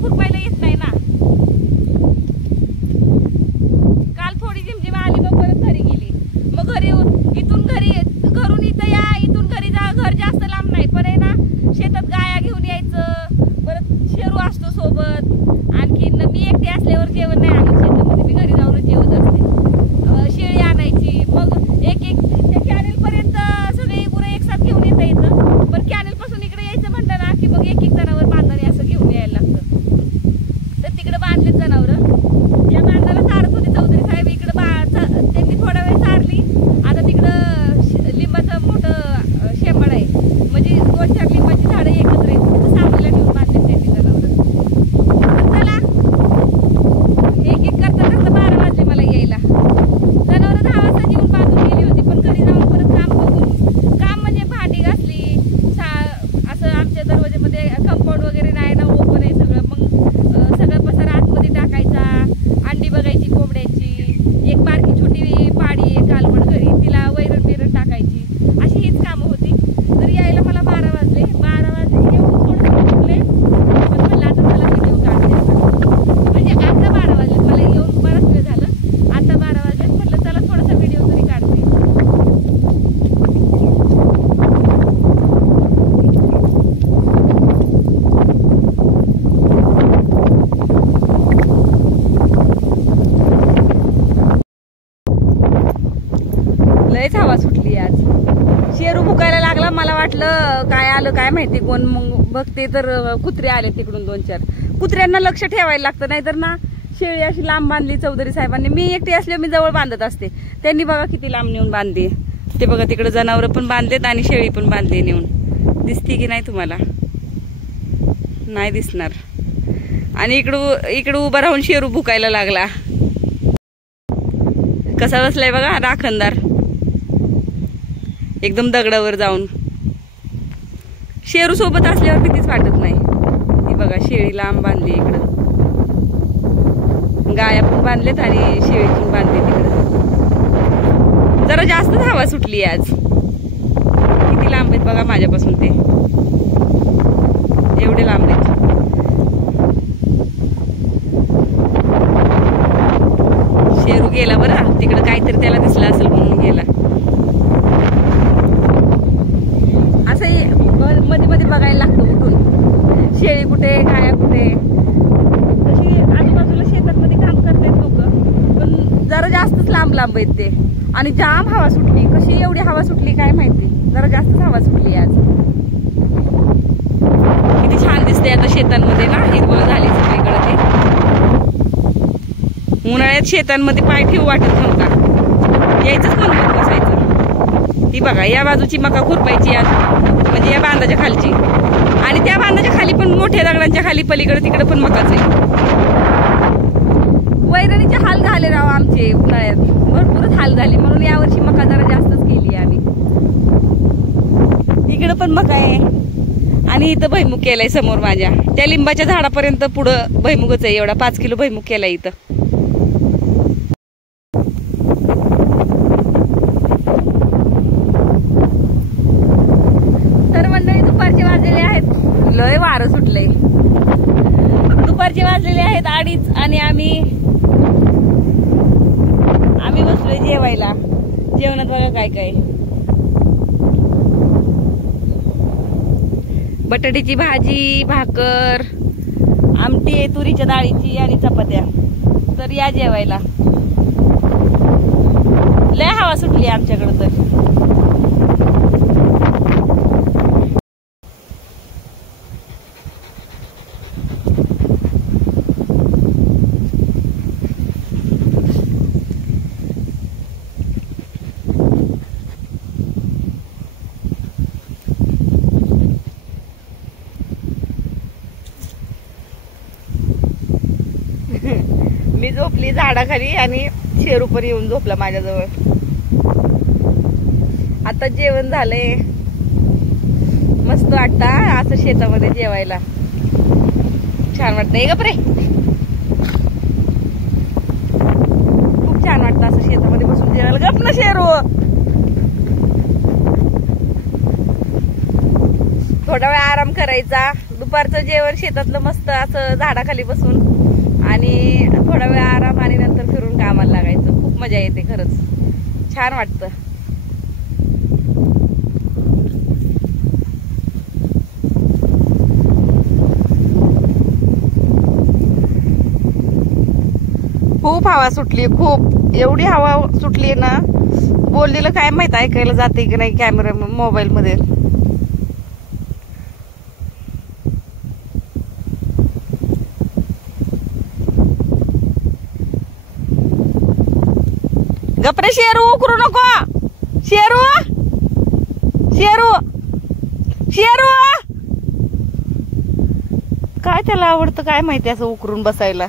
खुरपायला येत नाही ना। काल थोडी झिमझिम आली मग परत घरी गेली। मग घरून इथं या, इथून घरी जा। घर जास्त लांब नाही पण आहे ना, शेतात गाया घेऊन यायचं, परत शेरू असतो सोबत। आणखीन मी एकटी असल्यावर जेवण नाही आणत शेतामध्ये, मी घरी जाऊनच जेवत असते। शेळी आणायची, मग एक त्या कॅनेल पर्यंत सगळे गुरं एक साथ घेऊन येतं। पण कॅनेल पासून इकडे यायचं म्हटलं ना की मग एक जनावर बांधणे असं घेऊन यायला लागतं। तर तिकडे बांधलेत जनावर, या बांधाला चारत होते चौधरी साहेब। इकडे त्यांनी थोडा वेळ चारली। आता तिकडं लिंबाचं मोठं शेंबड आहे, म्हणजे 2-4 लिंबाची झाडं एकत्र आहेत, तिथं सावलीला ठेवून बांधले त्यांनी जनावर। चला एक करता 12 वाजले मला यायला। जनावर 10 वाजता जेवून बांधून गेली होती, पण घरी जाऊन परत काम बघून, काम म्हणजे भांडी घासली, असं आमच्या दरवाजेमध्ये कंपाऊंड वगैरे नाही ना, ओपन आहे सगळं। मग सगळं पसारा आतमध्ये टाकायचा, अंडी बघायची कोंबड्याची, एक बारकी छोटी पाडी आहे कालवड घरी, तिला वैरण बिरण टाकायची, अशी हीच कामं होती। तर यायला मला 12 वाजले। 12 वाजले येऊन थोडंसं झोपले, पण म्हणलं आता चला व्हिडिओ काढते। म्हणजे आता 12 वाजले, मला येऊन बराच वेळ झालं। आता 12 वाजले, म्हटलं चला थोडासा व्हिडिओ तरी काढते। लयच हवा सुटली आज। शेरू भुकायला लागला, मला वाटलं काय आलं काय माहिती कोण, मग बघते तर कुत्रे आले तिकडून 2-4। कुत्र्यांना लक्ष ठेवायला लागतं, नाहीतर ना शेळी अशी लांब बांधली चौधरी साहेबांनी। मी एकटी असल्यावर मी जवळ बांधत असते, त्यांनी बघा किती लांब नेऊन बांधली। ते बघा तिकडे जनावर पण बांधलेत आणि शेळी पण बांधली नेऊन। दिसती की नाही तुम्हाला? नाही दिसणार। आणि इकडं उभा राहून शेरू भुकायला लागला। कसा बसलाय बघा राखणदार, एकदम दगडावर जाऊन। शेरू सोबत असल्यावर भीतीच वाटत नाही। ही बघा शेळी लांब बांधली, इकडं गाया पण बांधलेत आणि शेळी पण बांधली तिकडं। जरा जास्तच हवा सुटली आज। किती लांब आहेत बघा माझ्यापासून, ते एवढे लांब आहेत। शेरू गेला बरं, तिकडं काहीतरी त्याला दिसलं असेल म्हणून गेला। असंही मध्ये मध्ये बघायला लागतं उठून, शेळी कुठे गाया कुठे। तशी आजूबाजूला शेतांमध्ये काम करतात लोक, पण जरा जास्तच लांब लांब आहेत ते। आणि जाम हवा सुटली, कशी एवढी हवा सुटली काय माहिती, जरा जास्तच हवा सुटली आज। किती छान दिसते आता शेतांमध्ये ना, हिरवळ झाली सगळीकडे। ते उन्हाळ्यात शेतांमध्ये पाय ठेवू वाटत नव्हता, यायचंच मन होत नसायचं। ती बघा या बाजूची मका खुरपायची आज, म्हणजे या बांधाच्या खालची, आणि त्या बांधाच्या खाली पण मोठ्या दगडांच्या खाली पलीकडे तिकडे पण मकाच आहे। वैरणीचे हाल झाले राव आमचे उन्हाळ्यात, भरपूरच हाल झाले, म्हणून यावर्षी मका जरा जास्तच केली आम्ही। इकडे पण मका आहे आणि इथं भुईमुग केलाय समोर माझ्या, त्या लिंबाच्या झाडापर्यंत पुढं भुईमुगच आहे। एवढा 5 किलो भुईमुग केलाय इथं। तर मंडळी दुपारचे वाजलेले आहेत, लय वारं सुटलंय। दुपारचे वाजलेले आहेत 2:30 आणि आम्ही बसलोय जेवायला। जेवणात बघा काय काय, बटाट्याची भाजी, भाकर, आमटी आहे तुरीच्या डाळीची आणि चपात्या। तर या जेवायला। लय हवा सुटली आमच्याकडे तर। मी झोपली झाडाखाली आणि शेरू पण येऊन झोपला माझ्याजवळ। आता जेवण झालंय, मस्त वाटतं असं शेतामध्ये जेवायला, छान वाटतंय गप रे। खूप छान वाटतं असं शेतामध्ये बसून जेवायला। गप ना शेरू, थोडा वेळ आराम करायचा, दुपारचं जेवण शेतातलं मस्त असं झाडाखाली बसून आणि थोडा वेळ आराम आणि नंतर फिरून कामाला लागायचं. खूप मजा येते खरंच, छान वाटतं. खूप हवा सुटली, खूप एवढी हवा सुटली ना, बोललेलं काय माहित ऐकायला जाते की नाही कॅमेरा मोबाईल मध्ये. गपरे शेरू, उकरू नको. शेरू शेरू शेरू, काय त्याला आवडतं काय माहिती असं उकरून बसायला.